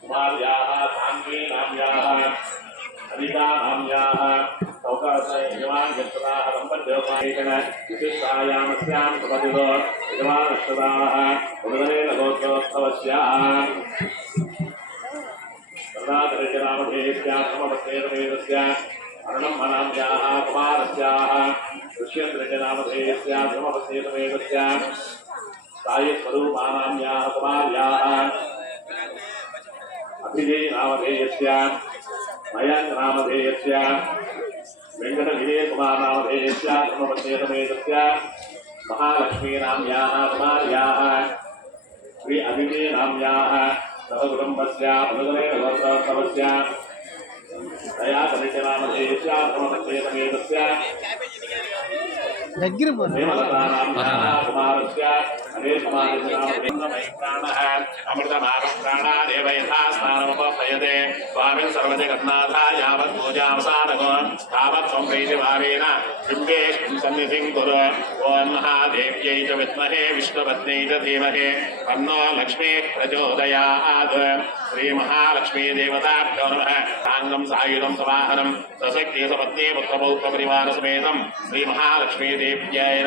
कुमार्याः सान्वी नाम्याः अनिता नाम्याः सौकर्यवान्यत्राः दम्पत्यौपायेन विशिष्टायामस्यां सुपतितो यजमानश्रदाः उदरेण गोत्रोत्सवस्याः सर्वादरिजनामधेयस्यामपस्येतमेतस्य अर्णम् अनाम्याः कुमारस्याः दुष्यन्द्रजनामधेयस्यामपस्येतमेतस्य सायस्वरूपानाम्याः कुमार्याः अभिजयनामधेयस्य मयङ्कनामधेयस्य वेङ्कटविजयकुमारनामधेयस्य धर्मपत्नेतमेतस्य महालक्ष्मीनाम्याः कुमार्याः श्री अभिजयनाम्याः सहकुटुम्बस्य मधुरेण गोत्रोत्सवस्य दया परिचनामधेयस्य धर्मपत्नेतमेतस्य हेमलतानाम्याः कुमारस्य प्राणः अमृतमानप्राणादेव यथा स्नानमुपयते स्वामिन् सर्वजगन्नाथा यावत् पूजावसानको तावत् त्वं प्रीतिभावेन बिम्बे सन्निधिं कुरु ॐ महादेव्यै च विद्महे विष्णुपत्न्यै च धीमहि तन्नो लक्ष्मीः प्रचोदयात् श्रीमहालक्ष्मीदेवताभ्यो नमः साङ्गं सायुधं समाहनं सशक्ति सपत्नी पुत्रपौत्रपरिवारसमेतं श्रीमहालक्ष्मीदेव्यै